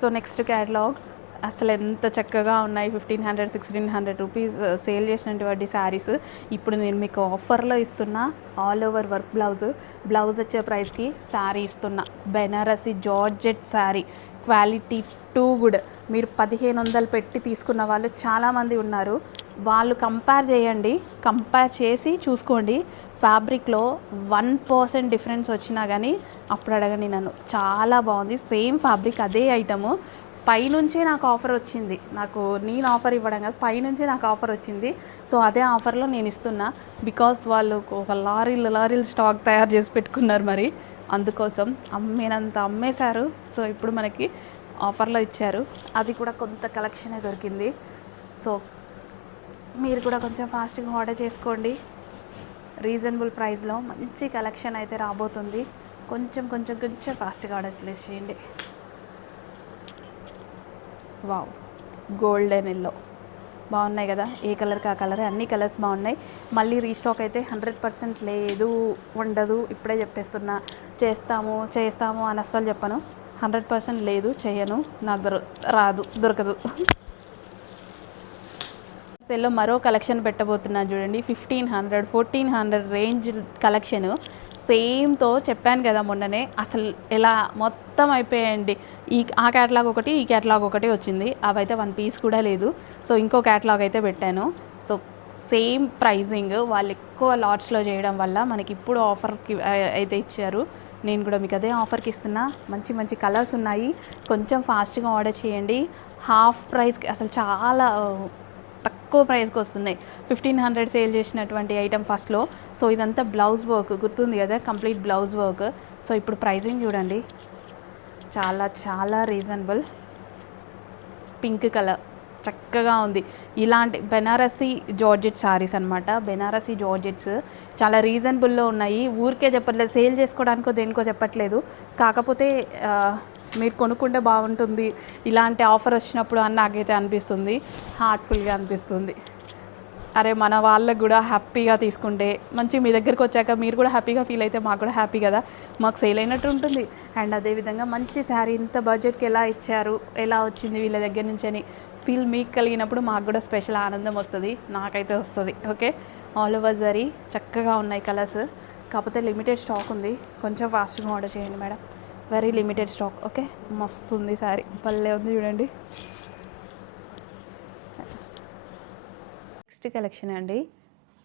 So next catalogue అసలు ఎంత చక్కగా ఉన్నాయి. 1500 1600 రూపీస్ సేల్ చేసినటువంటి శారీస్ ఇప్పుడు నేను మీకు ఆఫర్లో ఇస్తున్నా. ఆల్ ఓవర్ వర్క్ బ్లౌజ్ వచ్చే ప్రైస్కి శారీ ఇస్తున్నా. Banarasi georgette sari, quality too good. మీరు 1500 పెట్టి తీసుకున్న వాళ్ళు చాలామంది ఉన్నారు. వాళ్ళు కంపేర్ చేయండి, కంపేర్ చేసి చూసుకోండి. ఫ్యాబ్రిక్లో 1% డిఫరెన్స్ వచ్చినా కానీ అప్పుడు అడగండి నన్ను. చాలా బాగుంది. సేమ్ ఫ్యాబ్రిక్, అదే ఐటము. పైనుంచే నాకు ఆఫర్ వచ్చింది. నేను ఆఫర్ ఇవ్వడం కాదు, పైనుంచే నాకు ఆఫర్ వచ్చింది. సో అదే ఆఫర్లో నేను ఇస్తున్నా. బికాస్ వాళ్ళు ఒక లారీలు స్టాక్ తయారు చేసి పెట్టుకున్నారు. మరి అందుకోసం అమ్మేనంత అమ్మేశారు. సో ఇప్పుడు మనకి ఆఫర్లో ఇచ్చారు. అది కూడా కొంత కలెక్షనే దొరికింది. సో మీరు కూడా కొంచెం ఫాస్ట్గా ఆర్డర్ చేసుకోండి. రీజనబుల్ ప్రైస్లో మంచి కలెక్షన్ అయితే రాబోతుంది. కొంచెం ఫాస్ట్గా ఆర్డర్ ప్లేస్ చేయండి. వావ్, గోల్డెన్ ఎల్లో బాగున్నాయి కదా. ఏ కలర్కి ఆ కలర్, అన్ని కలర్స్ బాగున్నాయి. మళ్ళీ రీస్టాక్ అయితే 100% లేదు, ఉండదు. ఇప్పుడే చెప్పేస్తున్నా. చేస్తాము అని అస్సలు చెప్పను. 100% లేదు, చేయను. నాకు దొరకదు. సెల్లో మరో కలెక్షన్ పెట్టబోతున్నాను చూడండి. 1500 1400 రేంజ్ కలెక్షను. సేమ్తో చెప్పాను కదా మొన్ననే. అసలు ఎలా మొత్తం అయిపోయాయండి. ఆ క్యాటలాగ్ ఒకటి, ఈ క్యాటలాగ్ ఒకటి వచ్చింది. అవైతే 1 పీస్ కూడా లేదు. సో ఇంకో క్యాటలాగ్ అయితే పెట్టాను. So same pricing. వాళ్ళు ఎక్కువ లాట్స్లో చేయడం వల్ల మనకి ఇప్పుడు ఆఫర్కి అయితే ఇచ్చారు. నేను కూడా మీకు అదే ఆఫర్కి ఇస్తున్నా. మంచి కలర్స్ ఉన్నాయి. కొంచెం ఫాస్ట్గా ఆర్డర్ చేయండి. హాఫ్ ప్రైస్కి అసలు చాలా తక్కువ ప్రైస్కి వస్తున్నాయి. 1500 సేల్ చేసినటువంటి ఐటమ్ ఫస్ట్లో. సో ఇదంతా బ్లౌజ్ వర్క్, గుర్తుంది కదా, కంప్లీట్ బ్లౌజ్ వర్క్. సో ఇప్పుడు ప్రైజింగ్ చూడండి, చాలా రీజనబుల్. పింక్ కలర్ చక్కగా ఉంది. ఇలాంటి బెనారసి జార్జెట్ శారీస్ అనమాట. బెనారసి జార్జెట్స్ చాలా రీజనబుల్లో ఉన్నాయి. ఊరికే చెప్పట్లేదు, సేల్ చేసుకోవడానికో దేనికో చెప్పట్లేదు. కాకపోతే మీరు కొనుక్కుంటే బాగుంటుంది ఇలాంటి ఆఫర్ వచ్చినప్పుడు అని నాకైతే అనిపిస్తుంది. హార్ట్ఫుల్గా అనిపిస్తుంది. అరే మన వాళ్ళకు కూడా హ్యాపీగా తీసుకుంటే మంచి, మీ దగ్గరికి వచ్చాక మీరు కూడా హ్యాపీగా ఫీల్ అయితే మాకు కూడా హ్యాపీ కదా, మాకు సేల్ అయినట్టు ఉంటుంది. అండ్ అదేవిధంగా మంచి శారీ ఇంత బడ్జెట్కి ఎలా ఇచ్చారు, ఎలా వచ్చింది వీళ్ళ దగ్గర నుంచి అని ఫీల్ మీకు కలిగినప్పుడు మాకు కూడా స్పెషల్ ఆనందం వస్తుంది. నాకైతే వస్తుంది. ఓకే, ఆల్ ఓవర్ జరీ చక్కగా ఉన్నాయి కలర్స్. కాకపోతే లిమిటెడ్ స్టాక్ ఉంది. కొంచెం ఫాస్ట్గా ఆర్డర్ చేయండి madam. Very limited stock. Okay, మస్తు ఉంది శారీ, భలే ఉంది చూడండి. నెక్స్ట్ కలెక్షన్ అండి.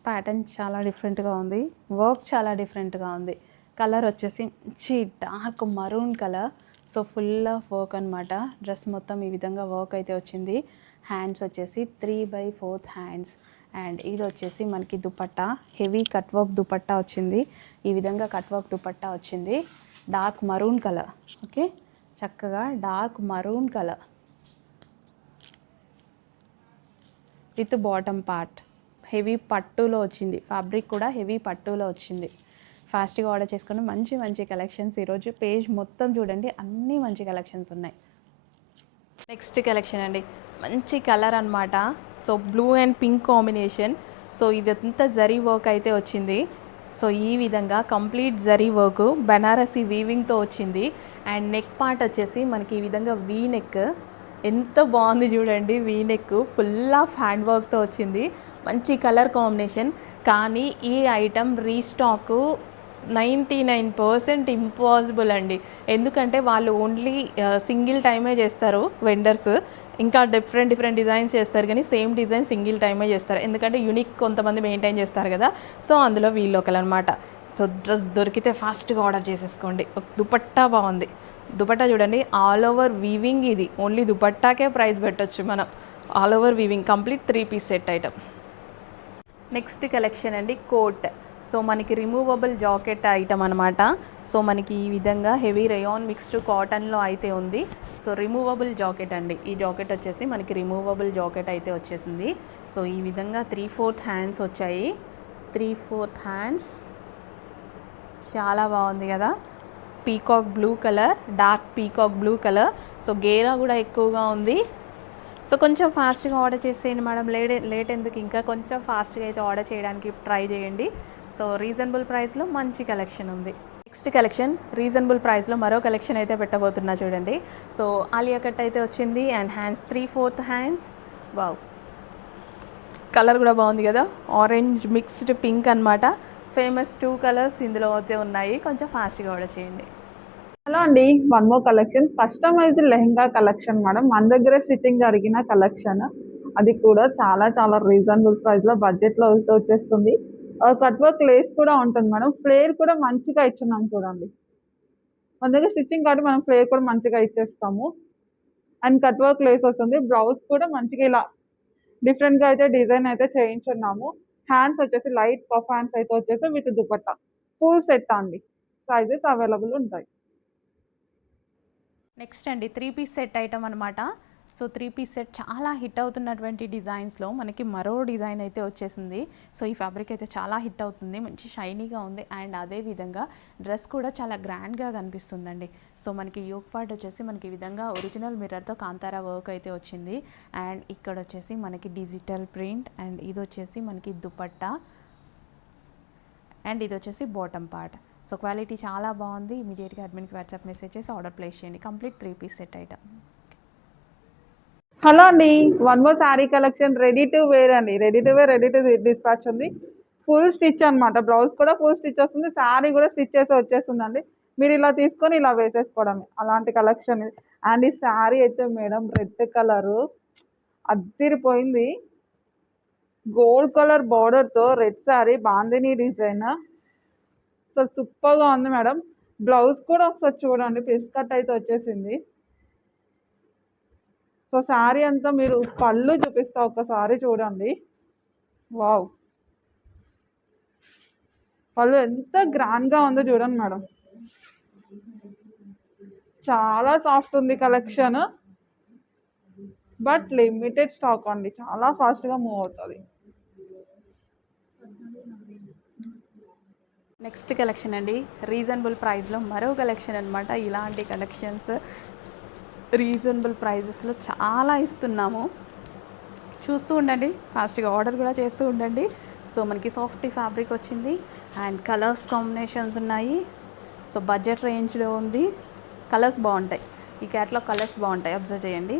ప్యాటర్న్ చాలా డిఫరెంట్గా ఉంది. వర్క్ చాలా డిఫరెంట్గా ఉంది. కలర్ వచ్చేసి మంచి dark maroon colour. So full of work అనమాట. డ్రెస్ మొత్తం ఈ విధంగా వర్క్ అయితే వచ్చింది. హ్యాండ్స్ వచ్చేసి 3/4 హ్యాండ్స్. అండ్ ఇది వచ్చేసి మనకి dupatta, heavy cut work dupatta వచ్చింది. ఈ విధంగా కట్ వర్క్ దుపట్టా వచ్చింది. Dark maroon colour. ఓకే, చక్కగా dark maroon colour with bottom part. Heavy పట్టులో వచ్చింది. ఫ్యాబ్రిక్ కూడా హెవీ పట్టులో వచ్చింది. ఫాస్ట్గా ఆర్డర్ చేసుకుని మంచి కలెక్షన్స్ ఈరోజు పేజ్ మొత్తం చూడండి, అన్నీ మంచి కలెక్షన్స్ ఉన్నాయి. నెక్స్ట్ కలెక్షన్ అండి, మంచి కలర్ అనమాట. So blue and pink combination. So ఇదంతా జరీ వర్క్ అయితే వచ్చింది. సో ఈ విధంగా కంప్లీట్ జరీ వర్క్ బెనారసి వీవింగ్తో వచ్చింది. అండ్ నెక్ పార్ట్ వచ్చేసి మనకి ఈ విధంగా వీ నెక్. ఎంత బాగుంది చూడండి. V neck full of hand వర్క్తో వచ్చింది. మంచి కలర్ కాంబినేషన్. కానీ ఈ ఐటమ్ రీస్టాకు 99% ఇంపాసిబుల్ అండి. ఎందుకంటే వాళ్ళు ఓన్లీ సింగిల్ టైమే చేస్తారు వెండర్స్. ఇంకా డిఫరెంట్ డిజైన్స్ చేస్తారు, కానీ సేమ్ డిజైన్ సింగిల్ టైమే చేస్తారు. ఎందుకంటే యూనిక్ కొంతమంది మెయింటైన్ చేస్తారు కదా. సో అందులో వీళ్ళు ఒకరనమాట. సో డ్రెస్ దొరికితే ఫాస్ట్గా ఆర్డర్ చేసేసుకోండి. దుపట్టా బాగుంది. దుపట్టా చూడండి, ఆల్ ఓవర్ వీవింగ్. ఇది ఓన్లీ దుపట్టాకే ప్రైస్ పెట్టొచ్చు మనం. All over weaving, complete 3 piece set item. Next collection అండి, కోట్. సో మనకి రిమూవబుల్ జాకెట్ ఐటమ్ అనమాట. సో మనకి ఈ విధంగా హెవీ రేయాన్ మిక్స్డ్ కాటన్లో అయితే ఉంది. సో రిమూవబుల్ జాకెట్ అండి. ఈ జాకెట్ వచ్చేసి మనకి రిమూవబుల్ జాకెట్ అయితే వచ్చేసింది. సో ఈ విధంగా 3/4 హ్యాండ్స్ వచ్చాయి. 3/4 హ్యాండ్స్ చాలా బాగుంది కదా. Peacock blue colour, dark peacock blue colour. So గేరా కూడా ఎక్కువగా ఉంది. సో కొంచెం ఫాస్ట్గా ఆర్డర్ చేసేయండి మేడం. లేట్ ఎందుకు, ఇంకా కొంచెం ఫాస్ట్గా అయితే ఆర్డర్ చేయడానికి ట్రై చేయండి. సో రీజనబుల్ ప్రైస్లో మంచి కలెక్షన్ ఉంది. నెక్స్ట్ కలెక్షన్ రీజనబుల్ ప్రైస్లో మరో కలెక్షన్ అయితే పెట్టబోతున్నా చూడండి. సో ఆలియా కట్ అయితే వచ్చింది and hands 3/4 hands. Wow, colour కూడా బాగుంది కదా, ఆరెంజ్ మిక్స్డ్ పింక్ అనమాట. ఫేమస్ 2 కలర్స్ ఇందులో అయితే ఉన్నాయి. కొంచెం ఫాస్ట్గా కూడా చేయండి. హలో అండి, one more collection customised lehenga collection madam. మన దగ్గర స్టిచ్చింగ్ జరిగిన కలెక్షన్, అది కూడా చాలా చాలా రీజనబుల్ ప్రైస్ లో బడ్జెట్ లో వచ్చేస్తుంది. కట్ వర్క్ లేస్ కూడా ఉంటుంది మేడం. ఫ్లేర్ కూడా మంచిగా ఇచ్చున్నాం చూడండి. మన దగ్గర స్టిచ్చింగ్ కాబట్టి మనం ఫ్లేర్ కూడా మంచిగా ఇచ్చేస్తాము. అండ్ కట్ వర్క్ లేస్ వస్తుంది. బ్లౌజ్ కూడా మంచిగా ఇలా డిఫరెంట్ గా అయితే డిజైన్ అయితే చేయించున్నాము. హ్యాండ్స్ వచ్చేసి లైట్ పఫ్ హ్యాండ్స్ అయితే వచ్చేసి విత్ దుపట్టా ఫుల్ సెట్ అండి. సైజెస్ అవైలబుల్ ఉంటాయి. నెక్స్ట్ అండి 3 పీస్ సెట్ ఐటమ్ అనమాట. సో 3 పీస్ సెట్ చాలా హిట్ అవుతున్నటువంటి డిజైన్స్లో మనకి మరో డిజైన్ అయితే వచ్చేసింది. సో ఈ ఫ్యాబ్రిక్ అయితే చాలా హిట్ అవుతుంది, మంచి షైనీగా ఉంది. అండ్ అదేవిధంగా డ్రెస్ కూడా చాలా గ్రాండ్గా కనిపిస్తుందండి. సో మనకి యోక్ పార్ట్ వచ్చేసి మనకి ఈ విధంగా ఒరిజినల్ మిర్రర్తో కాంతారా వర్క్ అయితే వచ్చింది. అండ్ ఇక్కడ వచ్చేసి మనకి డిజిటల్ ప్రింట్. అండ్ ఇది వచ్చేసి మనకి దుపట్టా. అండ్ ఇది వచ్చేసి బాటమ్ పార్ట్. సో క్వాలిటీ చాలా బాగుంది. ఇమీడియట్గా అడ్మిన్కి వాట్సాప్ మెసేజ్ చేసి ఆర్డర్ ప్లేస్ చేయండి. Complete 3 piece set item. Hello అండి, one more sari collection ready to wear అండి. Ready to wear, ready to dispatch ఉంది. ఫుల్ స్టిచ్ అనమాట. బ్లౌజ్ కూడా ఫుల్ స్టిచ్ వస్తుంది, శారీ కూడా స్టిచ్ చేసి వచ్చేస్తుందండి. మీరు ఇలా తీసుకొని ఇలా వేసేసుకోవడమే, అలాంటి కలెక్షన్ ఇది. అండ్ ఈ శారీ అయితే మేడం రెడ్ కలరు అద్దిరిపోయింది. గోల్డ్ కలర్ బార్డర్తో red sari, bandhani design. So సూపర్గా ఉంది మేడం. బ్లౌజ్ కూడా ఒకసారి చూడండి, ప్రిన్స్ కట్ అయితే వచ్చేసింది. సో శారీ అంతా మీరు పళ్ళు చూపిస్తా, ఒకసారి చూడండి. వావ్, పళ్ళు ఎంత గ్రాండ్గా ఉందో చూడండి మేడం. చాలా సాఫ్ట్ ఉంది కలెక్షన్, బట్ లిమిటెడ్ స్టాక్ అండి. చాలా ఫాస్ట్గా మూవ్ అవుతుంది. నెక్స్ట్ కలెక్షన్ అండి రీజనబుల్ ప్రైస్లో మరో కలెక్షన్ అనమాట. ఇలాంటి కలెక్షన్స్ రీజనబుల్ ప్రైజెస్లో చాలా ఇస్తున్నాము. చూస్తూ ఉండండి, ఫాస్ట్గా ఆర్డర్ కూడా చేస్తూ ఉండండి. సో మనకి సాఫ్ట్ ఫ్యాబ్రిక్ వచ్చింది అండ్ కలర్స్ కాంబినేషన్స్ ఉన్నాయి. సో బడ్జెట్ రేంజ్లో ఉంది. కలర్స్ బాగుంటాయి, ఈ క్యాట్లో కలర్స్ బాగుంటాయి, అబ్జర్వ్ చేయండి.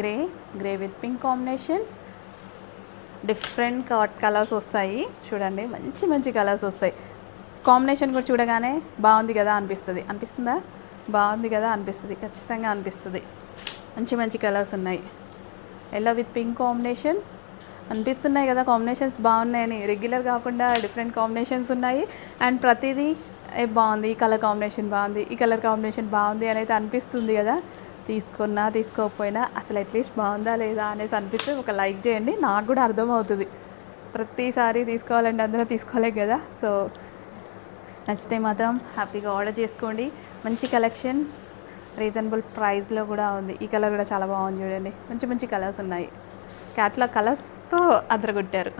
Grey with pink combination, different colours వస్తాయి చూడండి. మంచి మంచి కలర్స్ వస్తాయి. కాంబినేషన్ కూడా చూడగానే బాగుంది కదా అనిపిస్తుందా? బాగుంది కదా అనిపిస్తుంది, ఖచ్చితంగా అనిపిస్తుంది. మంచి మంచి కలర్స్ ఉన్నాయి. ఎల్లో విత్ పింక్ కాంబినేషన్ అనిపిస్తున్నాయి కదా, కాంబినేషన్స్ బాగున్నాయని. రెగ్యులర్ కాకుండా డిఫరెంట్ కాంబినేషన్స్ ఉన్నాయి. అండ్ ప్రతిదీ బాగుంది, ఈ కలర్ కాంబినేషన్ బాగుంది, ఈ కలర్ కాంబినేషన్ బాగుంది అని అయితే అనిపిస్తుంది కదా. తీసుకున్నా తీసుకోకపోయినా అసలు అట్లీస్ట్ బాగుందా లేదా అనేసి అనిపిస్తే ఒక లైక్ చేయండి, నాకు కూడా అర్థమవుతుంది. ప్రతిసారి తీసుకోవాలంటే అందరూ తీసుకోలేం కదా. సో నచ్చితే మాత్రం హ్యాపీగా ఆర్డర్ చేసుకోండి. మంచి కలెక్షన్ రీజనబుల్ ప్రైస్లో కూడా ఉంది. ఈ కలర్ కూడా చాలా బాగుంది చూడండి. మంచి మంచి కలర్స్ ఉన్నాయి. క్యాట్లాగ్ కలర్స్తో అదరగొట్టారు.